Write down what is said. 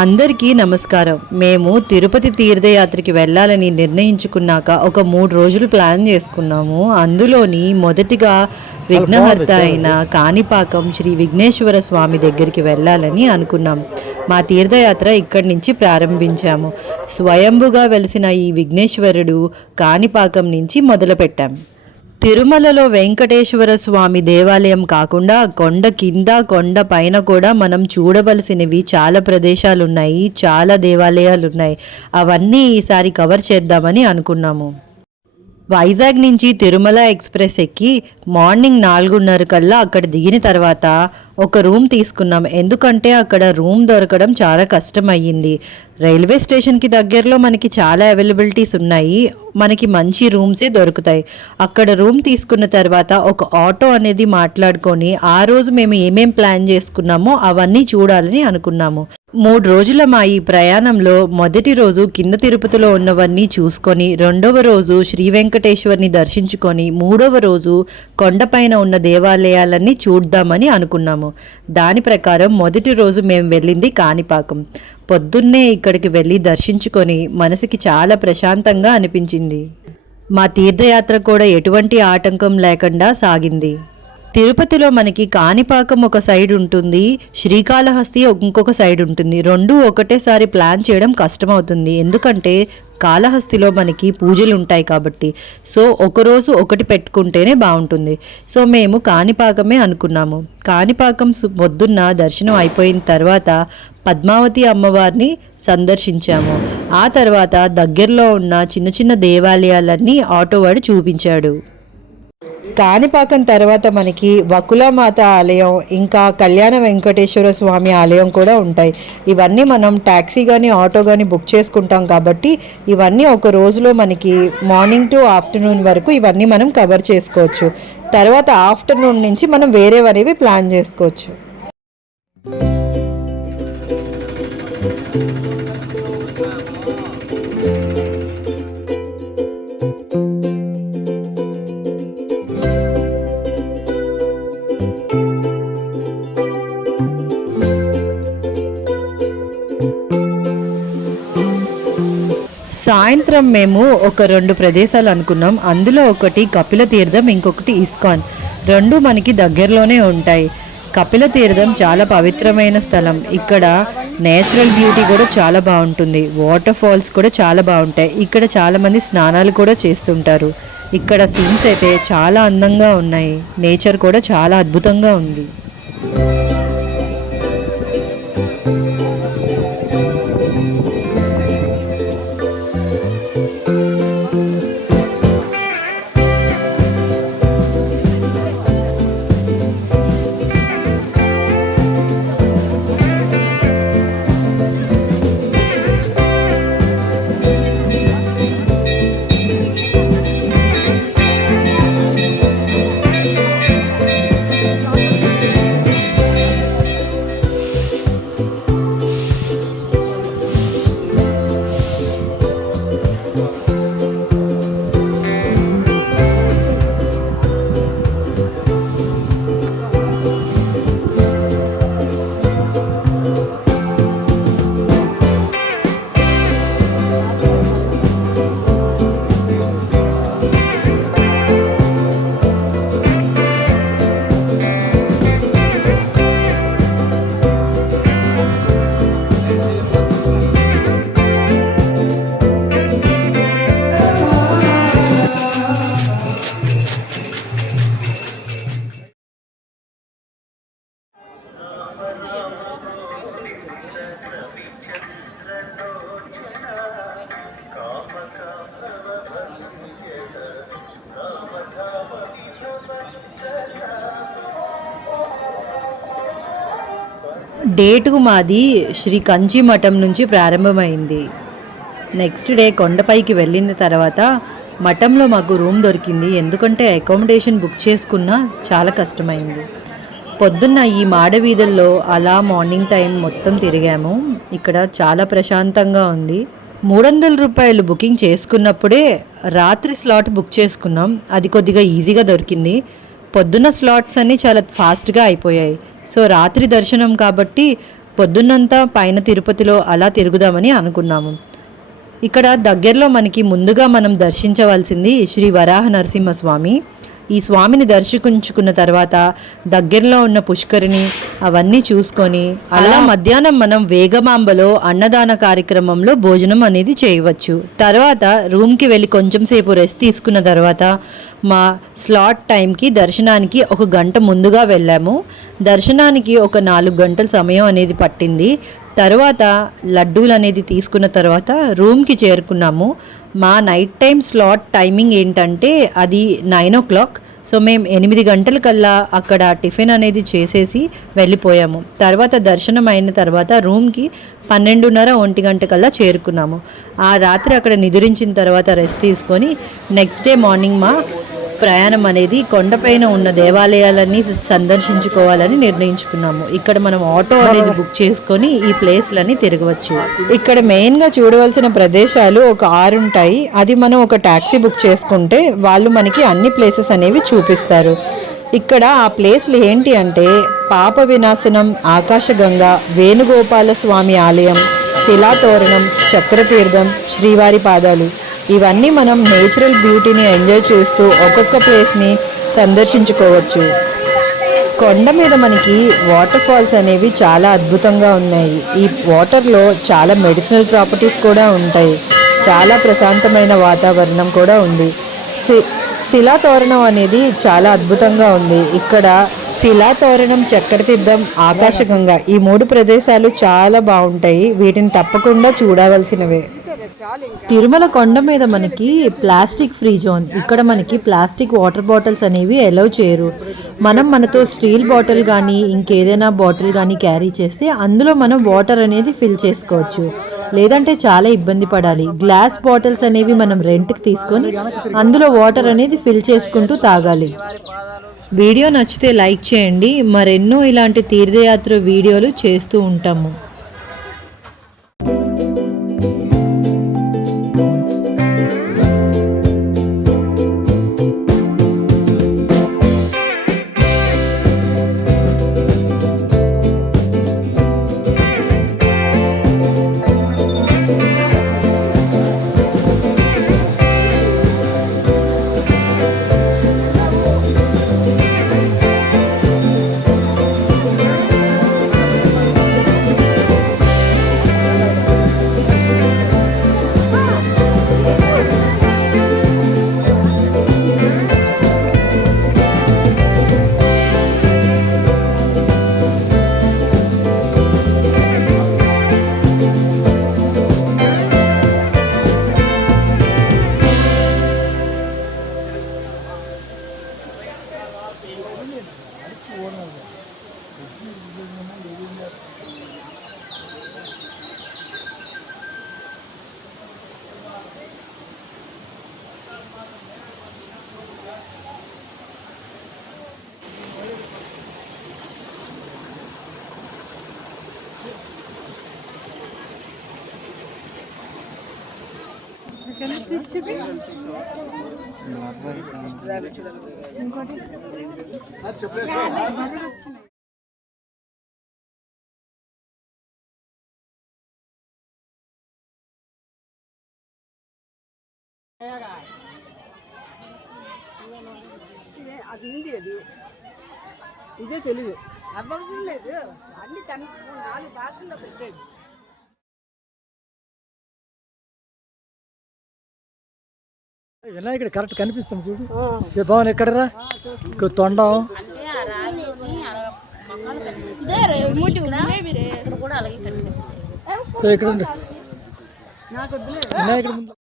అందరికీ నమస్కారం. మేము తిరుపతి తీర్థయాత్రకి వెళ్ళాలని నిర్ణయించుకున్నాక ఒక 3 రోజులు ప్లాన్ చేసుకున్నాము. అందులోని మొదటిగా విఘ్నహర్త అయిన కాణిపాకం శ్రీ విఘ్నేశ్వర స్వామి దగ్గరికి వెళ్ళాలని అనుకున్నాం. మా తీర్థయాత్ర ఇక్కడి నుంచి ప్రారంభించాము. స్వయంభుగా వెలిసిన ఈ విఘ్నేశ్వరుడు కాణిపాకం నుంచి మొదలుపెట్టాం. తిరుమలలో వెంకటేశ్వర స్వామి దేవాలయం కాకుండా కొండ కింద కొండ పైన కూడా మనం చూడవలసినవి చాలా ప్రదేశాలు ఉన్నాయి, చాలా దేవాలయాలు ఉన్నాయి. అవన్నీ ఈసారి కవర్ చేద్దామని అనుకున్నాము. వైజాగ్ నుంచి తిరుమల ఎక్స్ప్రెస్ ఎక్కి మార్నింగ్ 4:30 కల్లా అక్కడ దిగిన తర్వాత ఒక రూమ్ తీసుకున్నాం. ఎందుకంటే అక్కడ రూమ్ దొరకడం చాలా కష్టం అయ్యింది. రైల్వే స్టేషన్కి దగ్గరలో మనకి చాలా అవైలబిలిటీస్ ఉన్నాయి, మనకి మంచి రూమ్సే దొరుకుతాయి. అక్కడ రూమ్ తీసుకున్న తర్వాత ఒక ఆటో అనేది మాట్లాడుకొని ఆ రోజు మేము ఏమేం ప్లాన్ చేసుకున్నామో అవన్నీ చూడాలని అనుకున్నాము. 3 రోజుల మా ఈ ప్రయాణంలో మొదటి రోజు కింద తిరుపతిలో ఉన్నవన్నీ చూసుకొని, రెండవ రోజు శ్రీ వెంకటేశ్వర్ని దర్శించుకొని, మూడవ రోజు కొండపైన ఉన్న దేవాలయాలన్నీ చూద్దామని అనుకున్నాము. దాని ప్రకారం మొదటి రోజు మేము వెళ్ళింది కాణిపాకం. పొద్దున్నే ఇక్కడికి వెళ్ళి దర్శించుకొని మనసుకి చాలా ప్రశాంతంగా అనిపించింది. మా తీర్థయాత్ర కూడా ఎటువంటి ఆటంకం లేకుండా సాగింది. తిరుపతిలో మనకి కాణిపాకం ఒక సైడ్ ఉంటుంది, శ్రీకాళహస్తి ఇంకొక సైడ్ ఉంటుంది. రెండు ఒకటేసారి ప్లాన్ చేయడం కష్టమవుతుంది, ఎందుకంటే కాళహస్తిలో మనకి పూజలు ఉంటాయి కాబట్టి. సో ఒకరోజు ఒకటి పెట్టుకుంటేనే బాగుంటుంది. సో మేము కాణిపాకమే అనుకున్నాము. కాణిపాకం పొద్దున్న దర్శనం అయిపోయిన తర్వాత పద్మావతి అమ్మవారిని సందర్శించాము. ఆ తర్వాత దగ్గరలో ఉన్న చిన్న చిన్న దేవాలయాలన్నీ ఆటోవాడు చూపించాడు. కాణిపాకం తర్వాత మనకి వకులమాత ఆలయం, ఇంకా కళ్యాణ వెంకటేశ్వర స్వామి ఆలయం కూడా ఉంటాయి. ఇవన్నీ మనం ట్యాక్సీ కానీ ఆటో కానీ బుక్ చేసుకుంటాం కాబట్టి ఇవన్నీ ఒక రోజులో మనకి మార్నింగ్ టు ఆఫ్టర్నూన్ వరకు ఇవన్నీ మనం కవర్ చేసుకోవచ్చు. తర్వాత ఆఫ్టర్నూన్ నుంచి మనం వేరేవనేవి ప్లాన్ చేసుకోవచ్చు. సాయంత్రం మేము ఒక 2 ప్రదేశాలు అనుకున్నాం. అందులో ఒకటి కపిల తీర్థం, ఇంకొకటి ఇస్కాన్. రెండు మనకి దగ్గరలోనే ఉంటాయి. కపిల తీర్థం చాలా పవిత్రమైన స్థలం. ఇక్కడ నేచురల్ బ్యూటీ కూడా చాలా బాగుంటుంది. వాటర్ ఫాల్స్ కూడా చాలా బాగుంటాయి. ఇక్కడ చాలామంది స్నానాలు కూడా చేస్తుంటారు. ఇక్కడ సీన్స్ అయితే చాలా అందంగా ఉన్నాయి. నేచర్ కూడా చాలా అద్భుతంగా ఉంది. డేటు మాది శ్రీ కంచి మఠం నుంచి ప్రారంభమైంది. నెక్స్ట్ డే కొండపైకి వెళ్ళిన తర్వాత మఠంలో మాకు రూమ్ దొరికింది. ఎందుకంటే అకామిడేషన్ బుక్ చేసుకున్నా చాలా కష్టమైంది. పొద్దున్న ఈ మాడవీధుల్లో అలా మార్నింగ్ టైం మొత్తం తిరిగాము. ఇక్కడ చాలా ప్రశాంతంగా ఉంది. 300 రూపాయలు బుకింగ్ చేసుకున్నప్పుడే రాత్రి స్లాట్ బుక్ చేసుకున్నాం. అది కొద్దిగా ఈజీగా దొరికింది. పొద్దున్న స్లాట్స్ అన్నీ చాలా ఫాస్ట్గా అయిపోయాయి. సో రాత్రి దర్శనం కాబట్టి పొద్దున్నంతా పైన తిరుపతిలో అలా తిరుగుదామని అనుకున్నాము. ఇక్కడ దగ్గరలో మనకి ముందుగా మనం దర్శించవలసింది శ్రీ వరాహ నరసింహస్వామి. ఈ స్వామిని దర్శించుకున్న తర్వాత దగ్గరలో ఉన్న పుష్కరిని అవన్నీ చూసుకొని అలా మధ్యాహ్నం మనం వేగమాంబలో అన్నదాన కార్యక్రమంలో భోజనం అనేది చేయవచ్చు. తర్వాత రూమ్కి వెళ్ళి కొంచెం సేపు రెస్ట్ తీసుకున్న తర్వాత మా స్లాట్ టైంకి దర్శనానికి 1 గంట ముందుగా వెళ్ళాము. దర్శనానికి ఒక 4 గంటల సమయం అనేది పట్టింది. తర్వాత లడ్డూలు అనేది తీసుకున్న తర్వాత రూమ్కి చేరుకున్నాము. మా నైట్ టైం స్లాట్ టైమింగ్ ఏంటంటే అది 9 o'clock. సో మేము 8 గంటలకల్లా అక్కడ టిఫిన్ అనేది చేసేసి వెళ్ళిపోయాము. తర్వాత దర్శనం అయిన తర్వాత రూమ్కి 12:30, 1 గంటకల్లా చేరుకున్నాము. ఆ రాత్రి అక్కడ నిద్రించిన తర్వాత రెస్ట్ తీసుకొని నెక్స్ట్ డే మార్నింగ్ మా ప్రయాణం అనేది కొండపైన ఉన్న దేవాలయాలన్నీ సందర్శించుకోవాలని నిర్ణయించుకున్నాము. ఇక్కడ మనం ఆటో అనేది బుక్ చేసుకొని ఈ ప్లేస్లని తిరగవచ్చు. ఇక్కడ మెయిన్గా చూడవలసిన ప్రదేశాలు ఒక 6 ఉంటాయి. అది మనం ఒక ట్యాక్సీ బుక్ చేసుకుంటే వాళ్ళు మనకి అన్ని ప్లేసెస్ అనేవి చూపిస్తారు. ఇక్కడ ఆ ప్లేస్లు ఏంటి అంటే పాప వినాశనం, ఆకాశగంగ, వేణుగోపాల స్వామి ఆలయం, శిలాతోరణం, చక్రతీర్థం, శ్రీవారి పాదాలు. ఇవన్నీ మనం నేచురల్ బ్యూటీని ఎంజాయ్ చేస్తూ ఒక్కొక్క ప్లేస్ని సందర్శించుకోవచ్చు. కొండ మీద మనకి వాటర్ ఫాల్స్ అనేవి చాలా అద్భుతంగా ఉన్నాయి. ఈ వాటర్లో చాలా మెడిసినల్ ప్రాపర్టీస్ కూడా ఉంటాయి. చాలా ప్రశాంతమైన వాతావరణం కూడా ఉంది. శిలాతోరణం అనేది చాలా అద్భుతంగా ఉంది. ఇక్కడ శిలాతోరణం, చక్రతీర్థం, ఆకాశగంగ ఈ 3 ప్రదేశాలు చాలా బాగుంటాయి. వీటిని తప్పకుండా చూడవలసినవే. తిరుమల కొండ మీద మనకి ప్లాస్టిక్ ఫ్రీ జోన్. ఇక్కడ మనకి ప్లాస్టిక్ వాటర్ బాటిల్స్ అనేవి అలౌ చేయరు. మనం మనతో స్టీల్ బాటిల్ కానీ ఇంకేదైనా బాటిల్ కానీ క్యారీ చేస్తే అందులో మనం వాటర్ అనేది ఫిల్ చేసుకోవచ్చు. లేదంటే చాలా ఇబ్బంది పడాలి. గ్లాస్ బాటిల్స్ అనేవి మనం రెంట్కి తీసుకొని అందులో వాటర్ అనేది ఫిల్ చేసుకుంటూ తాగాలి. వీడియో నచ్చితే లైక్ చేయండి. మరెన్నో ఇలాంటి తీర్థయాత్ర వీడియోలు చేస్తూ ఉంటాము. అది హిందీ, అది ఇదే తెలుగు. అవ్వవసరం లేదు, అన్ని 4 భాషల్లో పెట్టేది. వినాయకుడు కరెక్ట్ కనిపిస్తుంది చూడు. భవన్ ఎక్కడరా తొండం ఇక్కడ వినాయకుడు ముందు